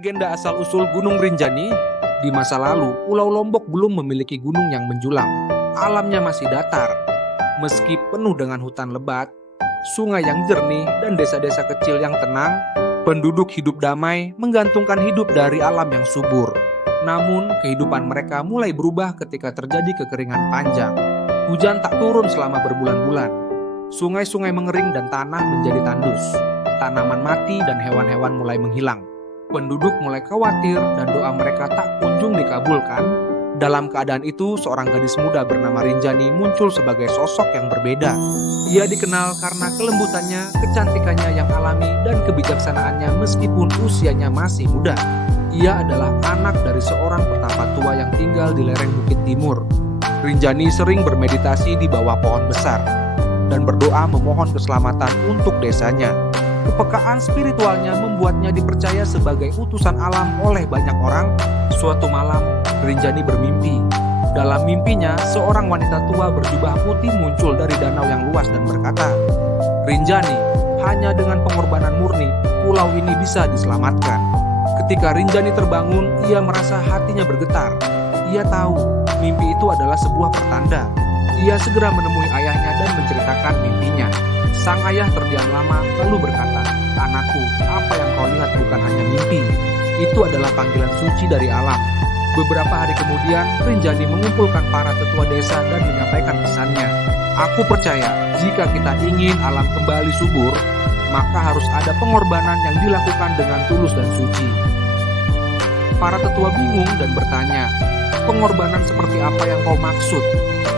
legenda asal-usul Gunung Rinjani, di masa lalu Pulau Lombok belum memiliki gunung yang menjulang. Alamnya masih datar. Meski penuh dengan hutan lebat, sungai yang jernih, dan desa-desa kecil yang tenang, penduduk hidup damai menggantungkan hidup dari alam yang subur. Namun, kehidupan mereka mulai berubah ketika terjadi kekeringan panjang. Hujan tak turun selama berbulan-bulan. Sungai-sungai mengering dan tanah menjadi tandus. Tanaman mati dan hewan-hewan mulai menghilang. Penduduk mulai khawatir dan doa mereka tak kunjung dikabulkan. Dalam keadaan itu, seorang gadis muda bernama Rinjani muncul sebagai sosok yang berbeda. Ia dikenal karena kelembutannya, kecantikannya yang alami, dan kebijaksanaannya meskipun usianya masih muda. Ia adalah anak dari seorang petapa tua yang tinggal di lereng Bukit Timur. Rinjani sering bermeditasi di bawah pohon besar dan berdoa memohon keselamatan untuk desanya. Kepekaan spiritualnya membuatnya dipercaya sebagai utusan alam oleh banyak orang. Suatu malam, Rinjani bermimpi. Dalam mimpinya, seorang wanita tua berjubah putih muncul dari danau yang luas dan berkata, "Rinjani, hanya dengan pengorbanan murni, pulau ini bisa diselamatkan." Ketika Rinjani terbangun, ia merasa hatinya bergetar. Ia tahu mimpi itu adalah sebuah pertanda. Ia segera menemui ayahnya dan menceritakan mimpinya. Sang ayah terdiam lama lalu berkata, "Anakku, apa yang kau lihat bukan hanya mimpi. Itu adalah panggilan suci dari alam." Beberapa hari kemudian, Rinjani mengumpulkan para tetua desa dan menyampaikan pesannya. "Aku percaya, jika kita ingin alam kembali subur, maka harus ada pengorbanan yang dilakukan dengan tulus dan suci." Para tetua bingung dan bertanya, "Pengorbanan seperti apa yang kau maksud?"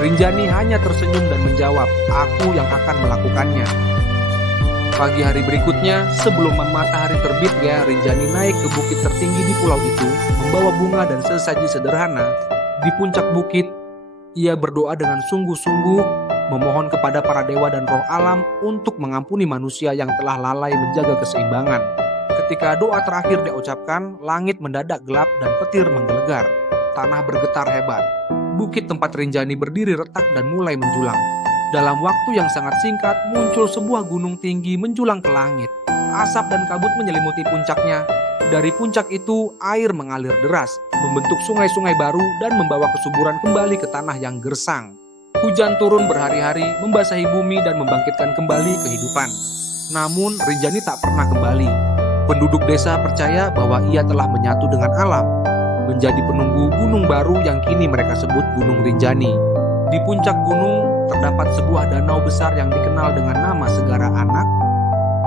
Rinjani hanya tersenyum dan menjawab, "Aku yang akan melakukannya." Pagi hari berikutnya, sebelum matahari terbit, Rinjani naik ke bukit tertinggi di pulau itu, membawa bunga dan sesaji sederhana. Di puncak bukit, ia berdoa dengan sungguh-sungguh, memohon kepada para dewa dan roh alam untuk mengampuni manusia yang telah lalai menjaga keseimbangan. Ketika doa terakhir diucapkan, langit mendadak gelap dan petir menggelegar. Tanah bergetar hebat. Bukit tempat Rinjani berdiri retak dan mulai menjulang. Dalam waktu yang sangat singkat, muncul sebuah gunung tinggi menjulang ke langit. Asap dan kabut menyelimuti puncaknya. Dari puncak itu, air mengalir deras, membentuk sungai-sungai baru dan membawa kesuburan kembali ke tanah yang gersang. Hujan turun berhari-hari, membasahi bumi dan membangkitkan kembali kehidupan. Namun, Rinjani tak pernah kembali. Penduduk desa percaya bahwa ia telah menyatu dengan alam, menjadi penunggu gunung baru yang kini mereka sebut Gunung Rinjani. Di puncak gunung terdapat sebuah danau besar yang dikenal dengan nama Segara Anak,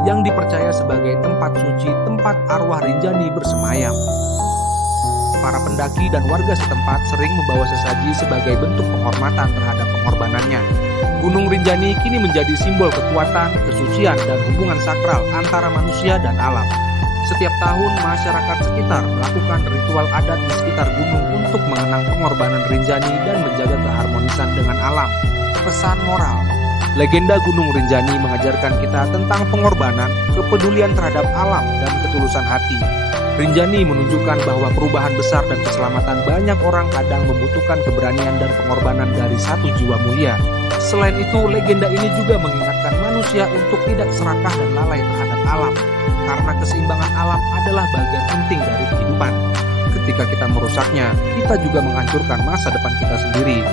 yang dipercaya sebagai tempat suci tempat arwah Rinjani bersemayam. Para pendaki dan warga setempat sering membawa sesaji sebagai bentuk penghormatan terhadap pengorbanannya. Gunung Rinjani kini menjadi simbol kekuatan, kesucian, dan hubungan sakral antara manusia dan alam. Setiap tahun, masyarakat sekitar melakukan ritual adat di sekitar gunung untuk mengenang pengorbanan Rinjani dan menjaga keharmonisan dengan alam. Pesan moral: legenda Gunung Rinjani mengajarkan kita tentang pengorbanan, kepedulian terhadap alam, dan ketulusan hati. Rinjani menunjukkan bahwa perubahan besar dan keselamatan banyak orang kadang membutuhkan keberanian dan pengorbanan dari satu jiwa mulia. Selain itu, legenda ini juga mengingatkan manusia untuk tidak serakah dan lalai terhadap alam, karena keseimbangan alam adalah bagian penting dari kehidupan. Ketika kita merusaknya, kita juga menghancurkan masa depan kita sendiri.